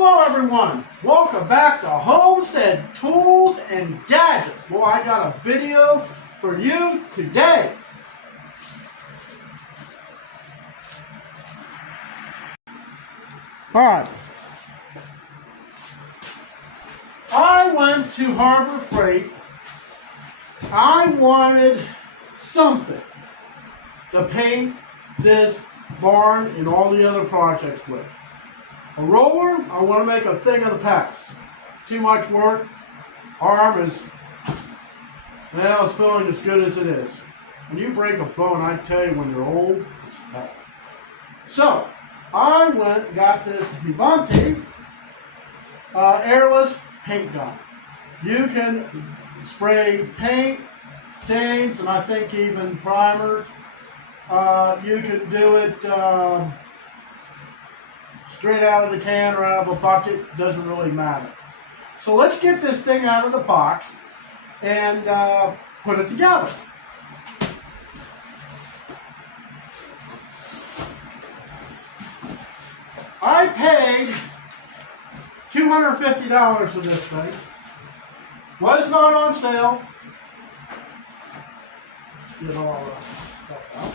Hello everyone, welcome back to Homestead Tools and Gadgets. Well, I got a video for you today. Alright, I went to Harbor Freight. I wanted something to paint this barn and all the other projects with. A roller, I want to make a thing of the past. Too much work. Arm is, well, it's feeling as good as it is. When you break a bone, I tell you, when you're old, it's bad. So, I went and got this Avanti airless paint gun. You can spray paint, stains, and I think even primers. You can do it straight out of the can or out of a bucket, doesn't really matter. So let's get this thing out of the box and put it together. I paid $250 for this thing. Was not on sale. Get all the stuff out.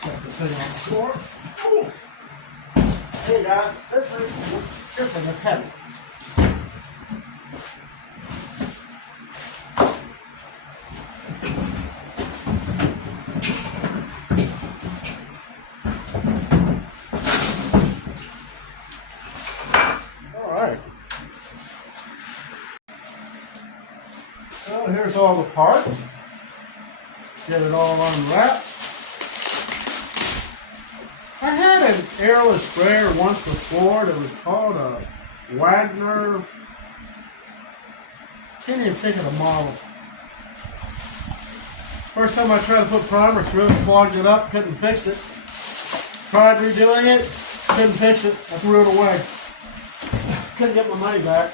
Set the thing on the floor. Ooh. Hey guys, this thing is heavy. Alright. So here's all the parts. Get it all unwrapped. I had an airless sprayer once before that was called a Wagner. Can't even think of the model. First time I tried to put primer through it, clogged it up, couldn't fix it. Tried redoing it, couldn't fix it, I threw it away. Couldn't get my money back.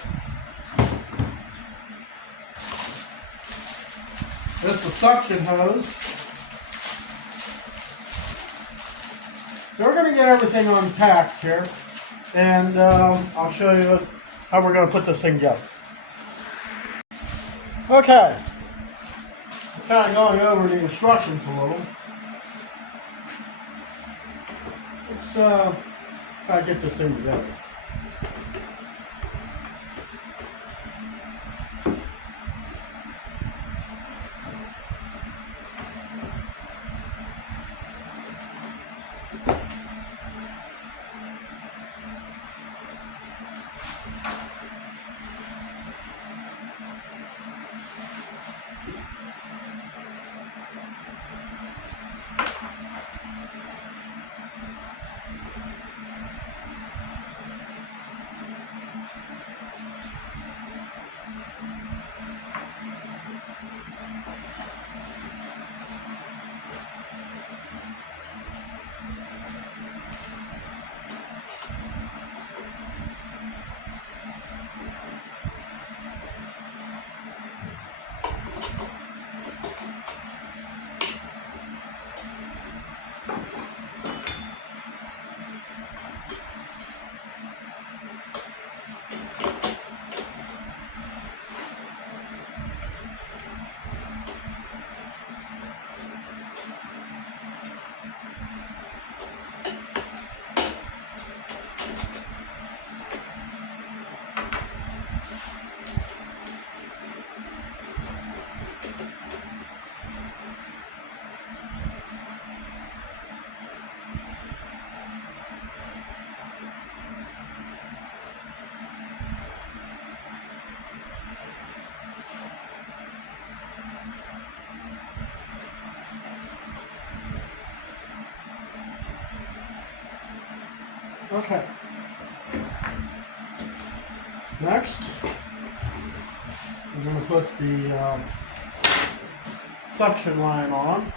This is the suction hose. So we're going to get everything unpacked here, and I'll show you how we're going to put this thing together. Okay, kind of going over the instructions a little. Let's try to get this thing together. Okay. Next, we're going to put the suction line on.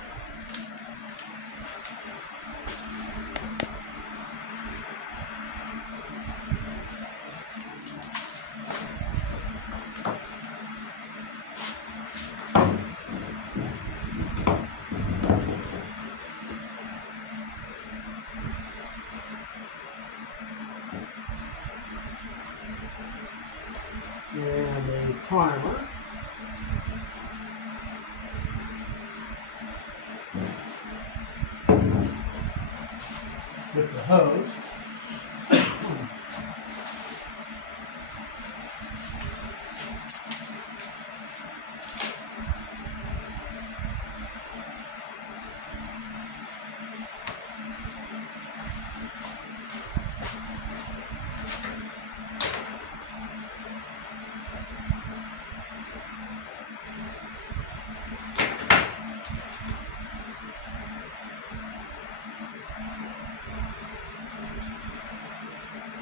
primer. With the hose.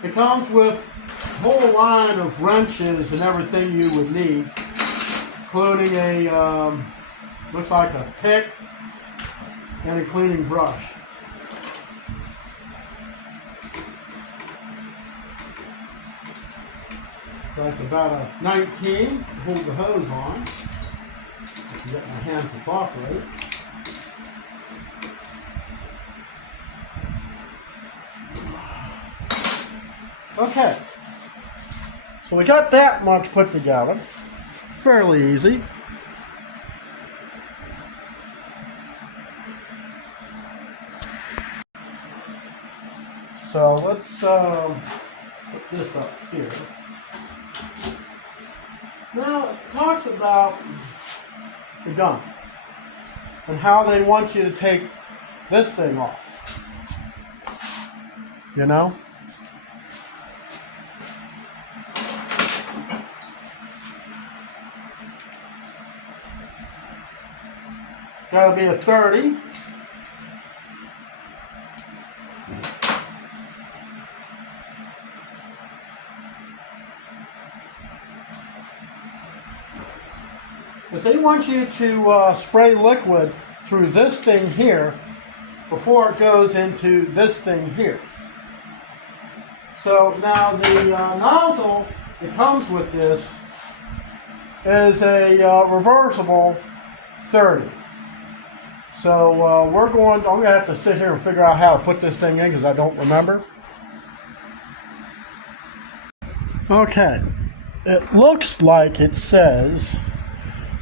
It comes with a whole line of wrenches and everything you would need, including a, looks like a pick and a cleaning brush. That's about a 19 to hold the hose on. I can get my hand to cooperate. Okay, so we got that much put together, fairly easy. So let's put this up here. Now it talks about the gun and how they want you to take this thing off, you know? Got to be a 30. Because they want you to spray liquid through this thing here before it goes into this thing here. So now the nozzle that comes with this is a reversible 30. So I'm going to have to sit here and figure out how to put this thing in because I don't remember. Okay, it looks like it says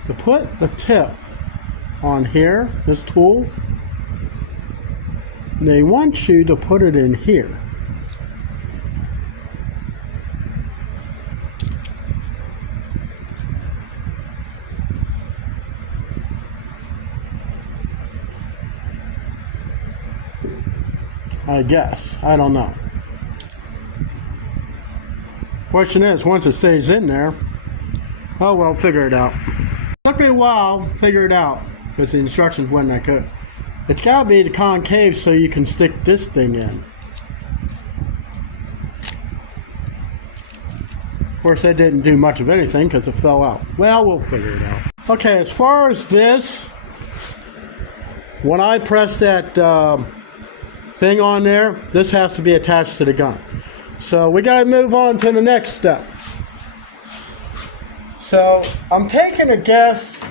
to put the tip on here, this tool. They want you to put it in here. I guess. I don't know. Question is, once it stays in there, oh well, figure it out. Took me a while to figure it out because the instructions weren't that good. It's got to be the concave so you can stick this thing in. Of course, that didn't do much of anything because it fell out. Well, we'll figure it out. Okay, as far as this, when I press that thing on there, this has to be attached to the gun. So we got to move on to the next step. So I'm taking a guess.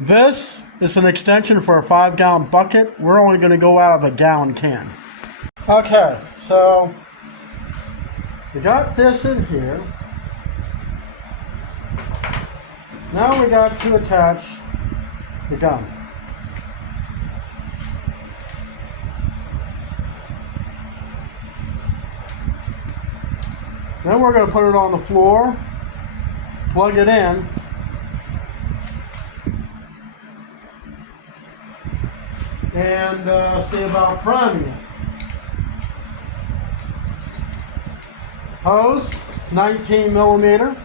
This is an extension for a 5-gallon bucket. We're only going to go out of a gallon can. Okay, so we got this in here. Now we got to attach the gun. Then we're going to put it on the floor, plug it in, and see about priming it. Hose, it's 19 millimeter.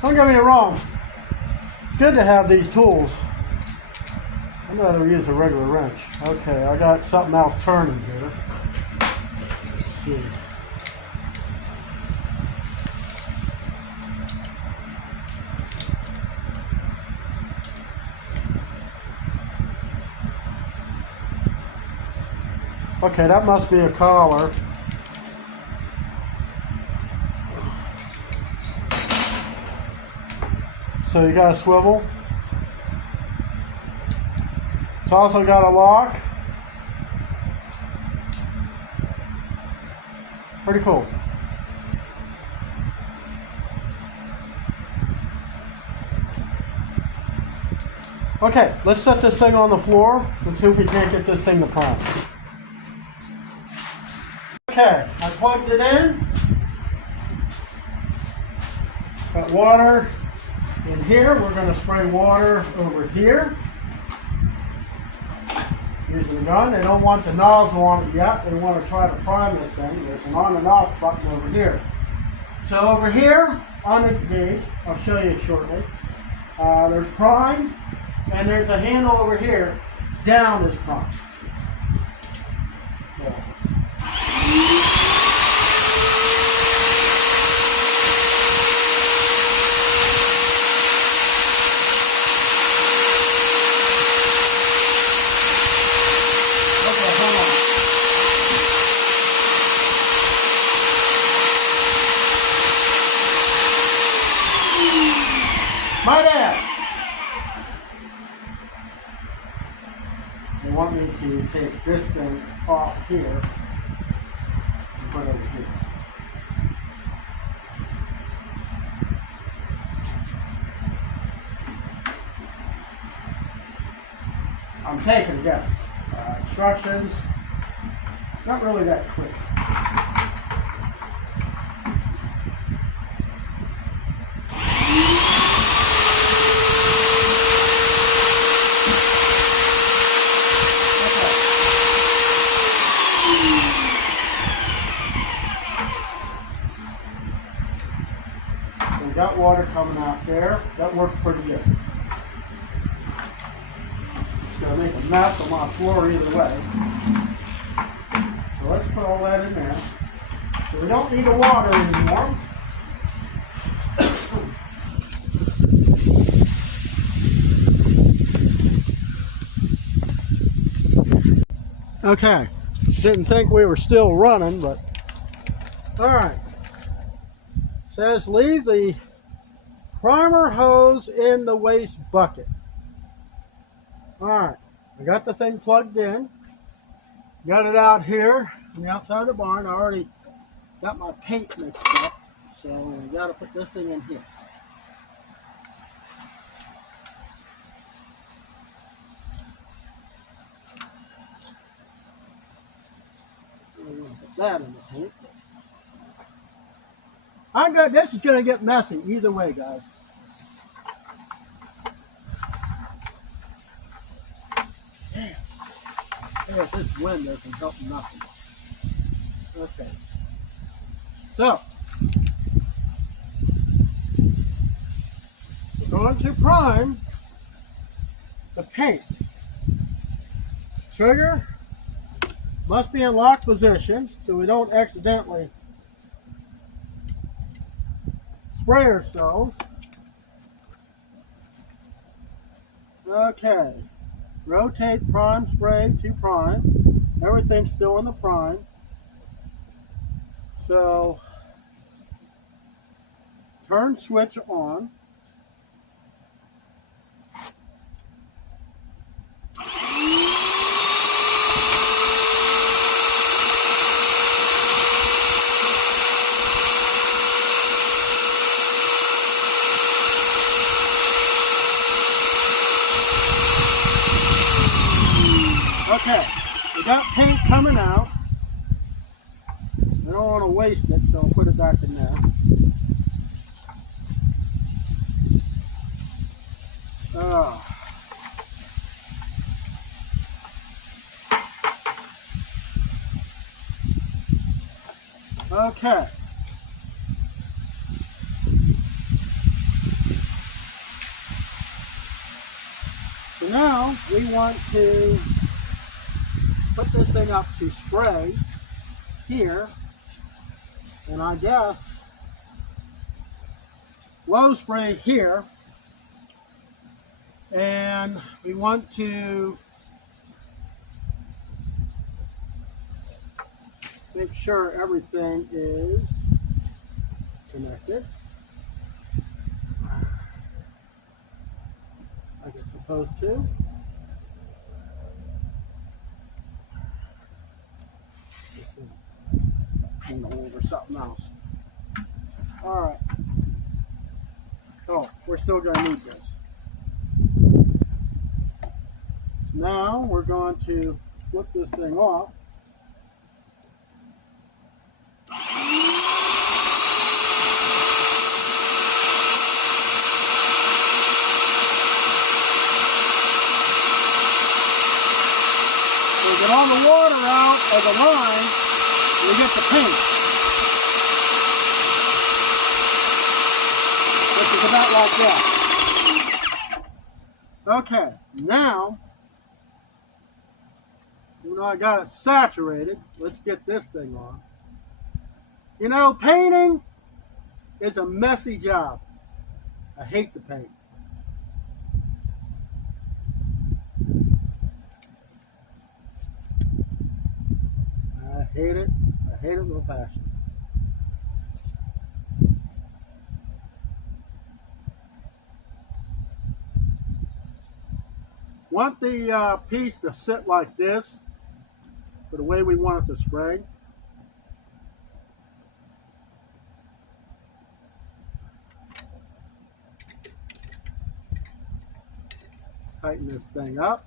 Don't get me wrong, it's good to have these tools. I'm going to use a regular wrench. Okay, I got something else turning here. Let's see. Okay, that must be a collar. So you got a swivel. It's also got a lock. Pretty cool. Okay, let's set this thing on the floor and see if we can't get this thing to prime. Okay, I plugged it in. Got water in here. We're going to spray water over here. Using the gun. They don't want the nozzle on it yet. They want to try to prime this thing. There's an on and off button over here. So over here on the gauge, I'll show you shortly, there's prime, and there's a handle over here. Down is prime. So. My dad. They want me to take this thing off here and put it over here. I'm taking a guess. Instructions, not really that clear. Got water coming out there. That worked pretty good. It's going to make a mess on my floor either way. So let's put all that in there. So we don't need the water anymore. Okay. Didn't think we were still running, but all right. Says leave the primer hose in the waste bucket. Alright, I got the thing plugged in. Got it out here on the outside of the barn. I already got my paint mixed up, so I got to put this thing in here. I'm going to put that in the paint. This is going to get messy either way, guys. Damn. If this wind doesn't help nothing. Okay. So, we're going to prime the paint. Trigger must be in lock position so we don't accidentally spray ourselves. Okay. Rotate prime spray to prime. Everything's still in the prime. So, turn switch on. Okay, we got paint coming out. I don't want to waste it, so I'll put it back in there. Okay. So now we want to put this thing up to spray here, and I guess low spray here, and we want to make sure everything is connected like it's supposed to. Over still going to need this. Now we're going to flip this thing off. We get all the water out of the line, we get the paint. Which is about like that. Okay, now, even though I got it saturated, let's get this thing on. You know, painting is a messy job. I hate the paint. I hate it. I hate it with a passion. Want the piece to sit like this for the way we want it to spray. Tighten this thing up.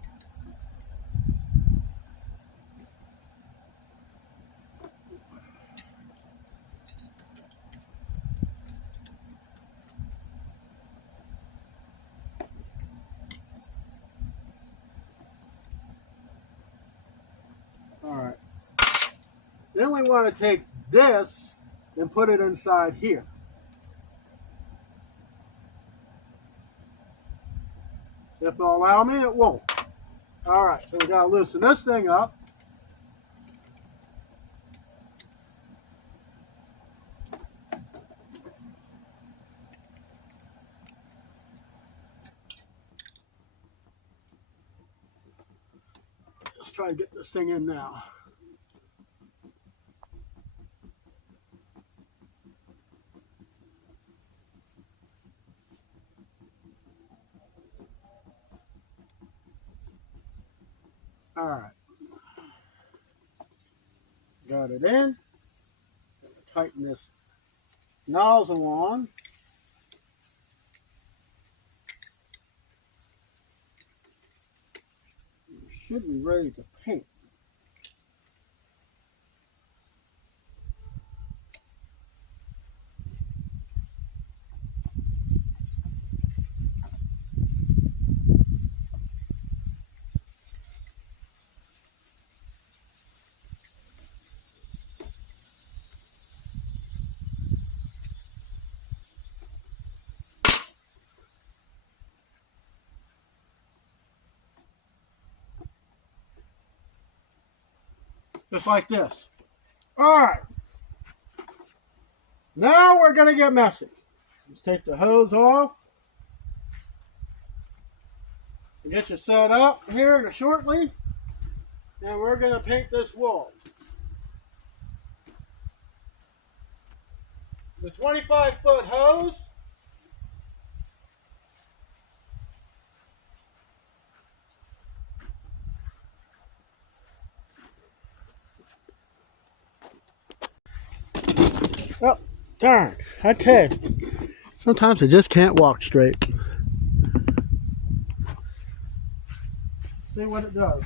All right. Then we want to take this and put it inside here. If it'll allow me, it won't. All right, so we got to loosen this thing up. Let's try to get this thing in now. All right, got it in. Tighten this nozzle on. You should be ready to paint. Just like this. All right. Now we're going to get messy. Let's take the hose off. Get you set up here shortly. And we're going to paint this wall. The 25-foot hose. Oh, darn. I tell you, sometimes I just can't walk straight. See what it does.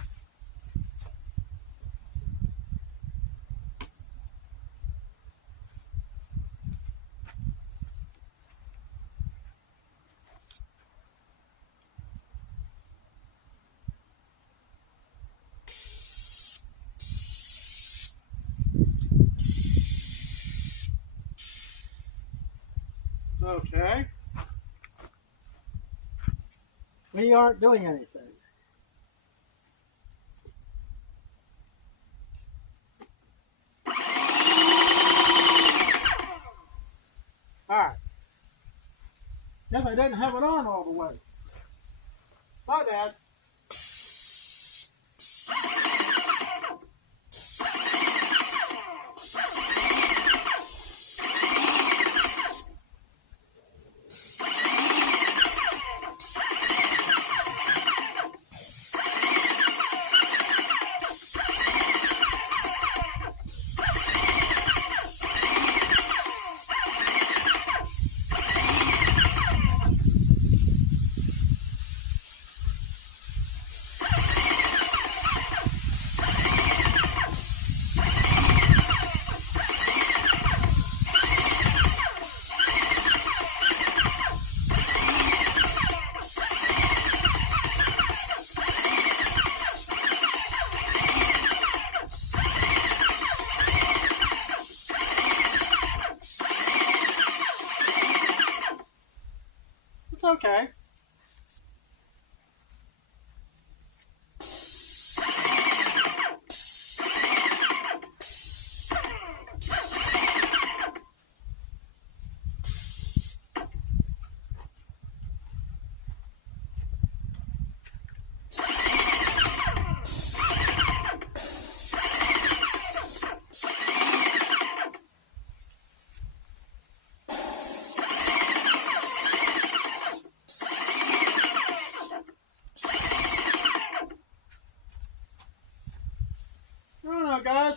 Okay. We aren't doing anything. Alright. Guess I didn't have it on all the way. My bad.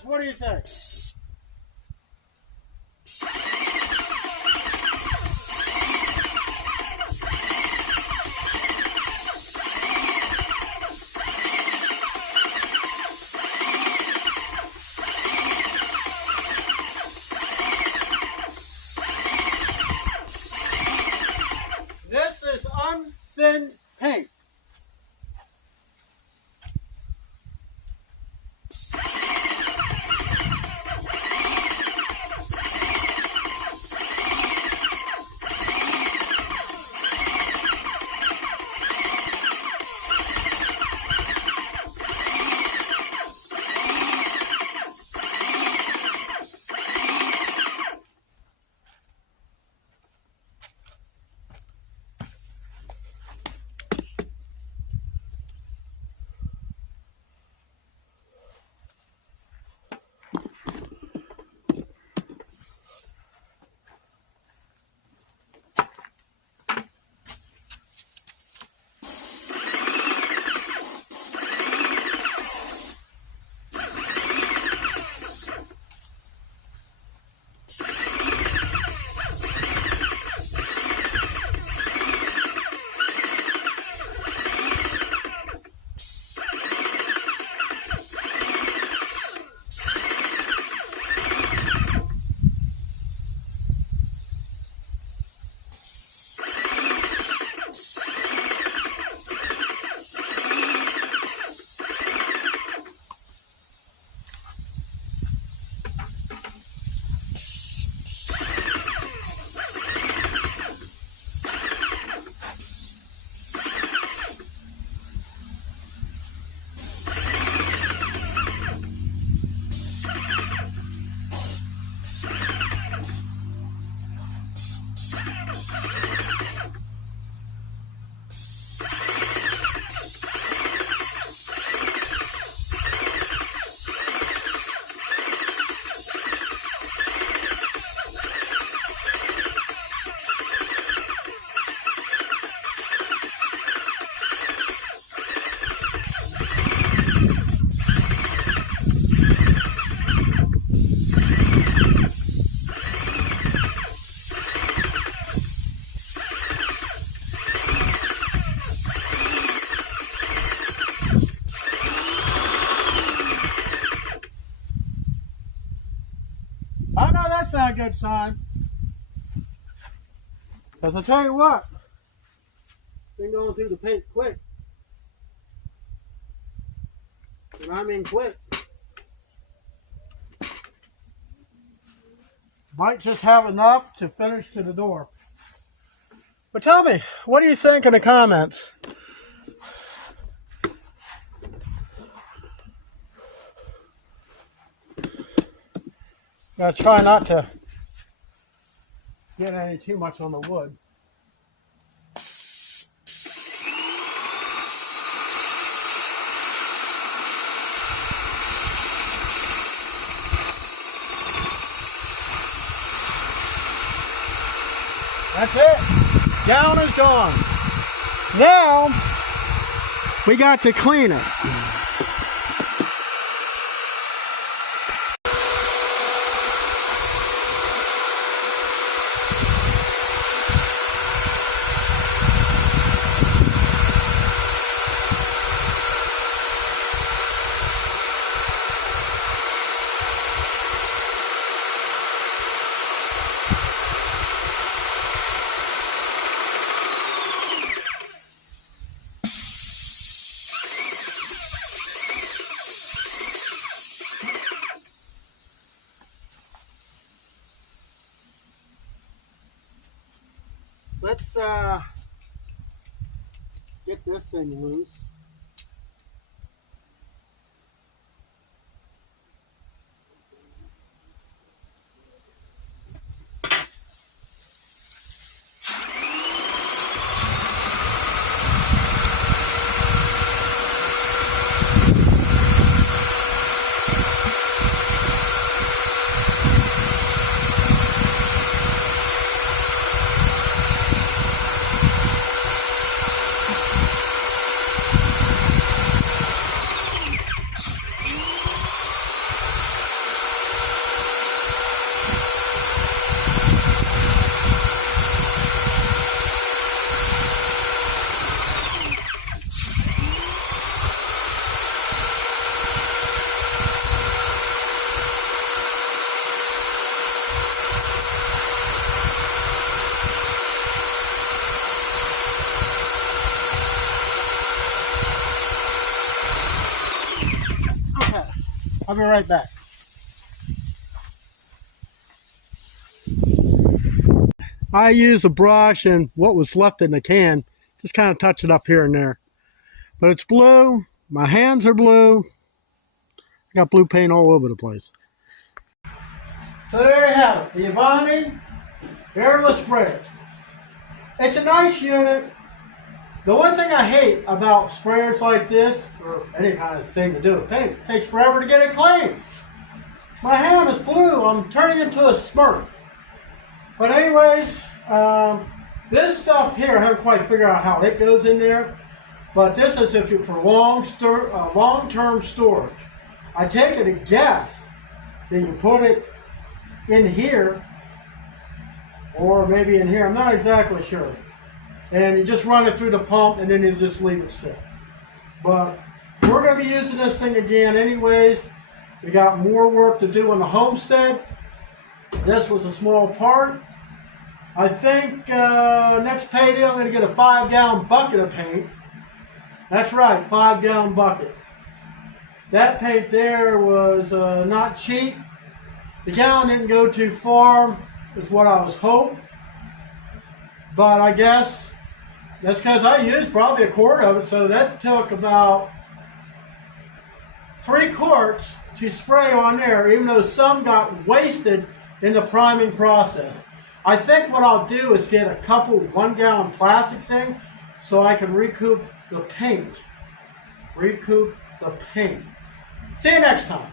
this. What do you think? This is unthinned paint. I know that's not a good sign. Because I'll tell you what, been going through the paint quick. And I mean quick. Might just have enough to finish to the door. But tell me, what do you think in the comments? Gotta try not to get any too much on the wood. That's it. Down is gone. Now we got to clean it. Let's get this thing loose. I'll be right back. I used a brush and what was left in the can, just kind of touch it up here and there. But it's blue, my hands are blue, I got blue paint all over the place. So there you have it, the Avanti airless sprayer. It's a nice unit. The one thing I hate about sprayers like this, or any kind of thing to do with paint, it takes forever to get it clean. My hand is blue, I'm turning into a smurf. But anyways, this stuff here, I haven't quite figured out how it goes in there. But this is if you're for long-term storage. I take it a guess that you put it in here, or maybe in here, I'm not exactly sure. And you just run it through the pump and then you just leave it sit. But we're going to be using this thing again anyways. We got more work to do on the homestead. This was a small part. I think next payday I'm going to get a 5-gallon bucket of paint. That's right, 5-gallon bucket. That paint there was not cheap. The gallon didn't go too far, is what I was hoping. But I guess that's because I used probably a quart of it, so that took about 3 quarts to spray on there, even though some got wasted in the priming process. I think what I'll do is get a couple 1-gallon plastic things so I can recoup the paint. See you next time.